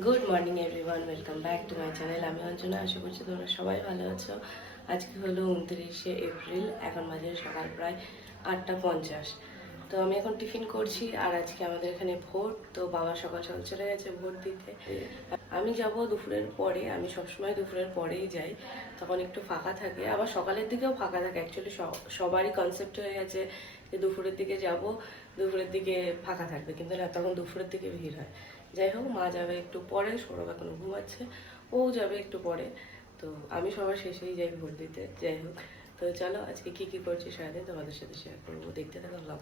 Good morning everyone, welcome back to my channel. আমি অঞ্জনা, আশা করছি তোমরা সবাই ভালো আছো। আজকে হলো 29শে এপ্রিল, এখন বাজে সকাল প্রায় 8:50। তো আমি এখন টিফিন করছি, আর আজকে আমাদের এখানে ভোট। তো বাবা সকাল সকাল চলে গেছে ভোট দিতে। আমি যাব দুপুরের পরে, আমি সবসময় দুপুরের পরেই যাই, তখন একটু ফাঁকা থাকে, আবার সকালের দিকেও ফাঁকা থাকে। অ্যাকচুয়ালি সবারই কনসেপ্ট হয়ে গেছে যে দুপুরের দিকে যাব, দুপুরের দিকে ফাঁকা থাকবে, কিন্তু না, তখন দুপুরের দিকে ভিড় হয়। যাই হোক, মা যাবে একটু পরে, সৌরভ এখনো ঘুমাচ্ছে, ও যাবে একটু পরে। তো আমি সবার শেষেই যাই ভোট দিতে। যাই হোক, তো চলো আজকে কি কি করছি সারাদিন তোমাদের সাথে শেয়ার করবো, দেখতে থাকো ব্লগ।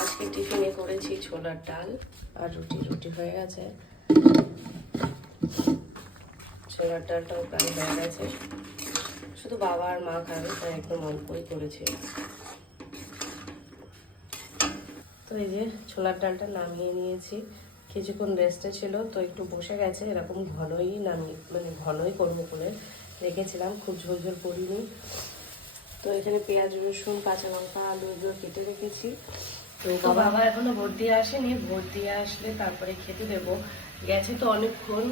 আজকে টিফিনে করেছি ছোলার ডাল আর রুটি। রুটি হয়ে গেছে, ছোলার ডালটাও প্রায় হয়ে গেছে, শুধু বাবা আর মা খাবে, তাই একদম অল্পই করেছি। তো এই যে ছোলার ডালটা নামিয়ে নিয়েছি, কিছুক্ষণ রেস্টে ছিল, তো একটু বসে গেছে। এরকম ঘনই ঘনই করবো বলে রেখেছিলাম, খুব ঝোল ঝোল করিনি। তো এখানে পেঁয়াজ, রসুন, কাঁচা লঙ্কা, আলু এগুলো কেটে রেখেছি। তো বাবা এখনো ভোট দিয়ে আসেনি, ভোট দিয়ে আসলে তারপরে খেতে দেবো। গেছে তো অনেকক্ষণ,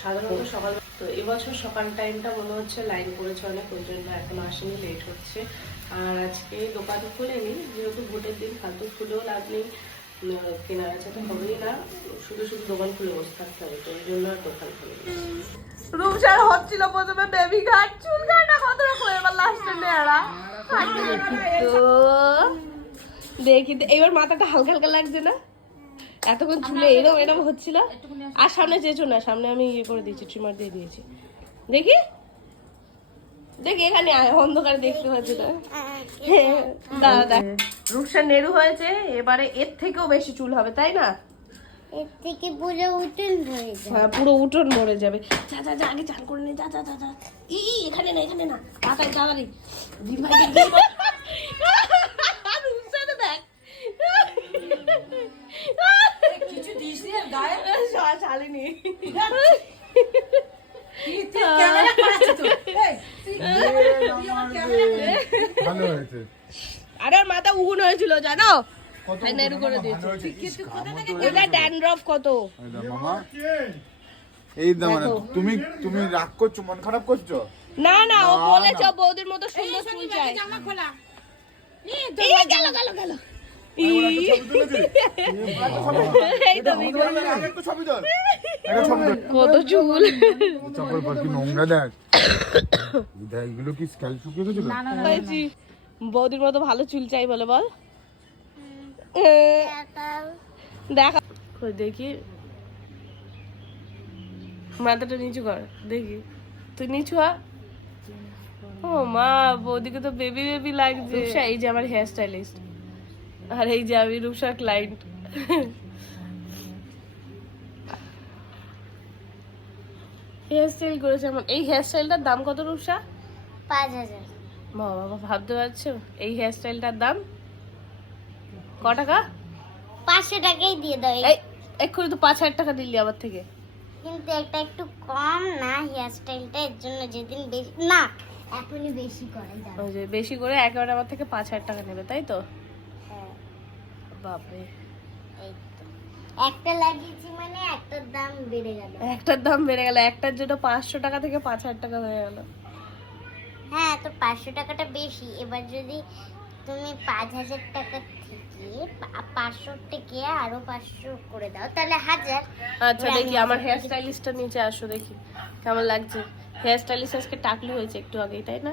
সাধারণত সকাল। তো এবছর সকাল টাইমটা মনে হচ্ছে লাইন পড়েছে অনেক, ওই জন্য এখন আসেনি, লেট হচ্ছে। আর আজকে দোকান খুলেনি, যেহেতু ভোটের দিন, ফালতু খুলেও লাভ নেই, কেনাবেচা তো হবেই না, শুধু শুধু দোকান খুলে বসে থাকতে হবে, তো ওই জন্য আর দোকান খুলেনি। রূপসার হচ্ছিল প্রথমে বেবি কাট, চুল কাটা কত রকম, এবার লাস্টে নেড়া। তো দেখি এবার মাথাটা হালকা হালকা লাগছে না? এতক্ষণ চুলে এরকম এরকম হচ্ছিল। আর সামনে চেয়েছো না, সামনে আমি ইয়ে করে দিয়েছি, ট্রিমার দিয়ে দিয়েছি। দেখি দেখি এখানে অন্ধকারে দেখতে পাচ্ছি না। দাঁড়া দেখ, রূপসার নেড়ু হয়েছে, এবারে এর থেকেও বেশি চুল হবে, তাই না? এর থেকে পুরো উঠোন ধরে যাবে। হ্যাঁ, পুরো উঠোন মরে যাবে। যা যা যা, আগে চান করে নে, যা যা যা যা। এখানে না, এখানে না, তাড়াতাড়ি তাড়াতাড়ি। দিন ভাই দেখ, রূপসারে দেখ, কিছু দিস নি গায়ে চালিনি। আরে মাথা উগুন হয়েছিল জানো, নেড়ু করে দিয়েছে। এটা ড্যান্ড্রফ কত মামা, এই দাম মানে তুমি তুমি রাগ করছো, মন খারাপ করছো? না না, ও বলেছে বৌদির মতো সুন্দর চুল চাই। জামা খোলা এই গেল গেল গেল, কত চুল, নোংরা দেখ, এগুলো কি স্ক্যাল শুকিয়ে গেছিল? বৌদির মতো ভালো চুল চাই বলে বল। দেখা দেখি, মাথাটা নিচু কর দেখি, তুই নিচু হ। ও মা, বৌদিকে তো বেবি বেবি লাগছে। এই যে আমার হেয়ার স্টাইলিস্ট, আর এই যে আমি রূপসার ক্লায়েন্ট। হেয়ার স্টাইল করেছে আমার। এই হেয়ার স্টাইলটার দাম কত রূপসা? 5000। বাবা, ভাবতে পারছো এই হেয়ার স্টাইলটার দাম ক টাকা? 500 টাকাই দিয়ে দাও। এই এক্ষুনি তো 5,000 টাকা দিলি আমার থেকে। কিন্তু এটা একটু কম না হেয়ার স্টাইলটা, এর জন্য যেদিন বেশি না, এখনই বেশি করে দাও। ওই যে বেশি করে একেবারে আমার থেকে 5,000 টাকা নেবে, তাই তো? হ্যাঁ, বাপরে, এই তো একটা লাগিয়েছি মানে একটার দাম বেড়ে গেল। একটার দাম বেড়ে গেল, একটার জন্য 500 টাকা থেকে 5,000 টাকা হয়ে গেল। হ্যাঁ, তো 500 টাকাটা বেশি। এবার যদি তুমি 5,000 টাকা থেকে 500 থেকে আরো 500 করে দাও, তাহলে 1000। আচ্ছা দেখি, আমার হেয়ার স্টাইলিস্টটা নিচে আসো, দেখি কেমন লাগছে। হেয়ার স্টাইলিস্ট আজকে টাকলি হয়েছে একটু আগেই, তাই না?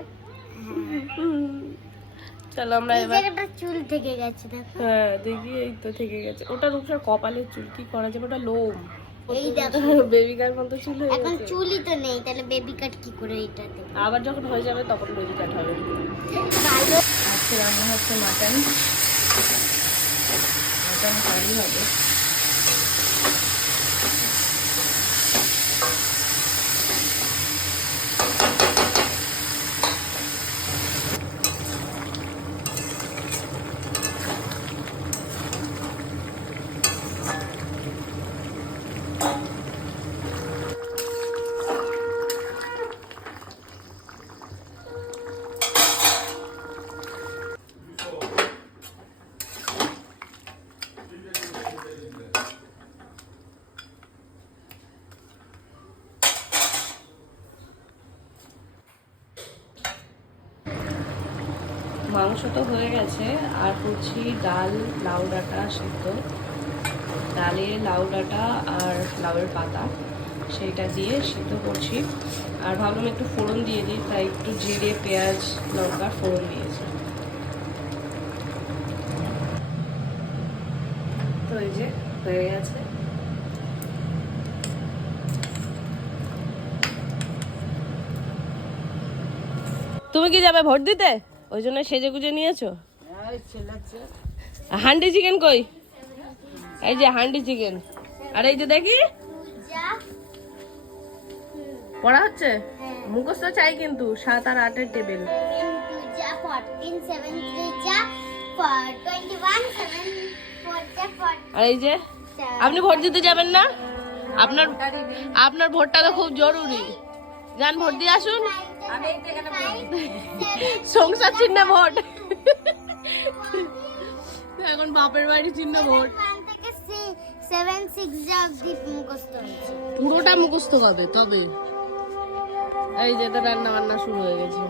চলো আমরা এবার, এবার চুল থেকে গেছে দেখো। হ্যাঁ দেখি, এই তো থেকে গেছে। ওটা রূপসার কপালের চুল, কি করা যাবে, ওটা লোম। এই দেখো, বেবি কার মতো চুল হয়ে এখন গেছে। চুলই তো নেই, তাহলে বেবি কাট কি করে এটা দেব? আবার যখন হয়ে যাবে তখন বেবি কাট হবে। ভালো। আজকে রান্না হচ্ছে মাটন, মাটন কারি হবে। মাংস তো হয়ে গেছে, আর করছি ডাল, লাউ ডাঁটা সিদ্ধ। ডালে লাউ ডাঁটা আর লাউয়ের পাতা সেইটা দিয়ে সিদ্ধ করছি। আর ভাবলাম একটু ফোড়ন দিয়ে দিই, তাই একটু জিরে পেঁয়াজ লঙ্কা ফোড়ন দিয়েছি। তো এই যে হয়ে গেছে। তুমি কি যাবে ভোট দিতে? ওই জন্য সেজে গুজে নিয়েছো? হান্ডি চিকেন কই? এই যে হান্ডি চিকেন। আর এই যে দেখি পড়া হচ্ছে, মুখস্থ চাই কিন্তু 7 আর 8 এর টেবিল। 14 7 3 যা 21 7 4 যা 4। আর এই যে আপনি ভোট দিতে যাবেন না? আপনার ভোটটা তো খুব জরুরি। যান ভোট দিয়ে আসুন। সংসার চিহ্ন ভোট। এখন বাপের বাড়ি চিহ্ন ভোট। 7 6 যা অবধি মুখস্থ হয়েছে। পুরোটা মুখস্থ হবে তবে। এই যে তো রান্না বান্না শুরু হয়ে গেছে।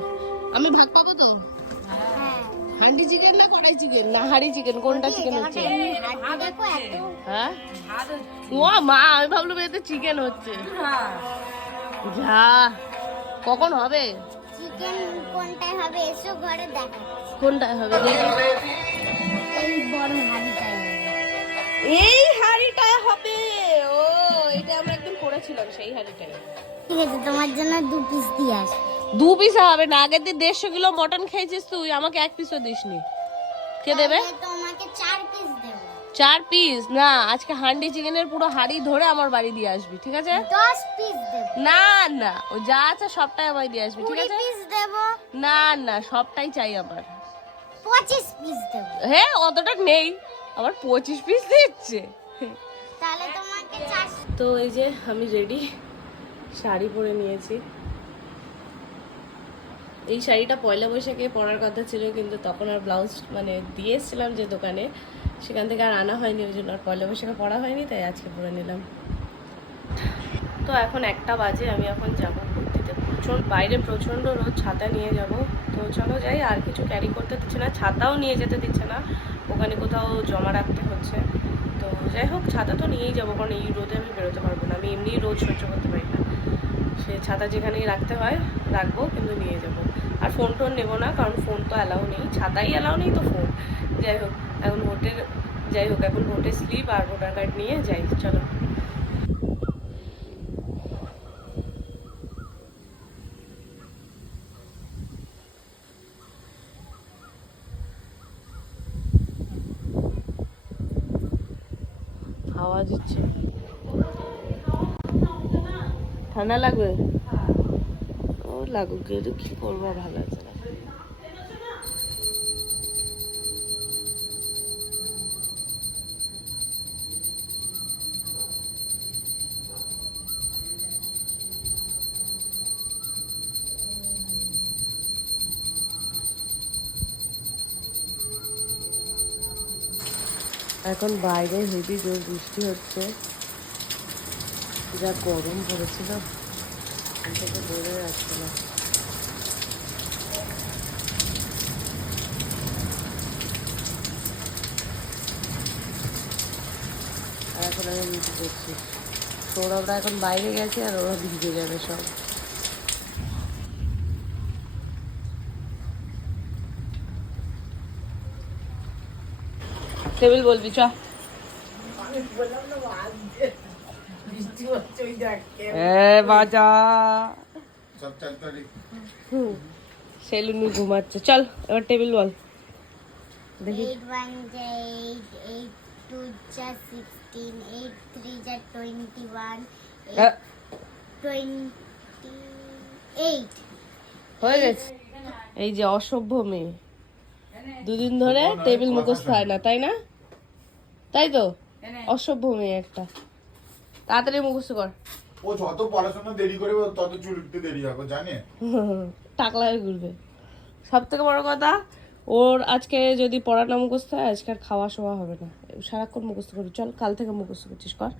আমি ভাগ পাবো তো? হ্যাঁ হান্ডি চিকেন না কড়াই চিকেন না হাড়ি চিকেন, কোনটা চিকেন হচ্ছে? দেখো এত হ্যাঁ ও মা, আমি ভাবলাম এতে চিকেন হচ্ছে। যা কখন হবে? চিকেন কোনটায় হবে এসো ঘরে দেখা। কোনটায় হবে দেখি। এই বড় হাঁড়িটায় হবে। এই হাড়িটায় হবে। ও এটা আমরা একদিন করেছিলাম সেই হাড়িটায়। ঠিক আছে, তোমার জন্য 2 পিস দিয়ে আসো। 2 পিস হবে না, আগের দিন 150 কিলো মটন খেয়েছিস তুই, আমাকে 1 পিসও দিসনি। কে দেবে? তাহলে তোমাকে 4 পিস দেব। 4 পিস না, আজকে হান্ডি চিকেনের পুরো হাড়ি ধরে আমার বাড়ি দিয়ে আসবি, ঠিক আছে? 10 পিস দেব। না না, ও যা আছে সবটাই আমায় দিয়ে আসবি, ঠিক 20 আছে? পিস দেব। না না, সবটাই চাই আমার। 25 পিস দেব। হ্যাঁ অতটা নেই, আবার 25 পিস দিচ্ছে। তাহলে তোমাকে 4। তো এই যে আমি রেডি, শাড়ি পরে নিয়েছি। এই শাড়িটা পয়লা বৈশাখে পরার কথা ছিল, কিন্তু তখন আর ব্লাউজ মানে দিয়ে এসেছিলাম যে দোকানে, সেখান থেকে আর আনা হয়নি, ওই জন্য আর পয়লা বৈশাখে পরা হয়নি, তাই আজকে পরে নিলাম। তো এখন 1টা বাজে, আমি এখন যাবো ঘুরতে। বাইরে প্রচণ্ড রোদ, ছাতা নিয়ে যাব। তো চলো যাই, আর কিছু ক্যারি করতে দিচ্ছে না, ছাতাও নিয়ে যেতে দিচ্ছে না, ওখানে কোথাও জমা রাখতে হচ্ছে। তো যাই হোক, ছাতা তো নিয়েই যাবো, কারণ এই রোদে আমি বেরোতে পারবো না, আমি এমনিই রোদ সহ্য করতে পারি না। সে ছাতা যেখানেই রাখতে হয় রাখবো, কিন্তু নিয়ে যাব। আর ফোন টোন নেবো না, কারণ ফোন তো অ্যালাউ নেই, ছাতাই অ্যালাউ নেই তো ফোন। যাই হোক এখন ভোটের স্লিপ আর ভোটার কার্ড নিয়ে যাই, চলো। হাওয়া দিচ্ছে, ঠান্ডা লাগবে। ও লাগুক, কিন্তু কি করবো, ভালো আছে না। এখন বাইরে হেভি জোর বৃষ্টি হচ্ছে, যা গরম পড়েছিল থেকে বেরো যাচ্ছে না। আর এখন আমি ভিজে করছি, সৌরভরা এখন বাইরে গেছে আর ওরা ভিজে যাবে সব। টেবিল বলবি চ। বাজা সব 4 তারিখ। সেলুনি ঘুমাচ্ছে, চল এবার টেবিল বল দেখি। 8 1 যা 8 8 2 যা 16 8 3 যা 21 8 28 হয়ে গেছে। এই যে অসভ্য মেয়ে, 2 দিন ধরে টেবিল মুখস্থ হয় না, তাই না? তাই তো, অসভ্য মেয়ে একটা। তাড়াতাড়ি মুখস্থ কর। ও যত পড়াশোনা দেরি করবে তত চুল উঠতে দেরি হবে, জানে? টাকলা হয়ে ঘুরবে। সব থেকে বড় কথা, ওর আজকে যদি পড়া না মুখস্থ হয়, আজকে আর খাওয়া শোয়া হবে না, সারাক্ষণ মুখস্থ করবি। চল কাল থেকে মুখস্থ করছিস, কর।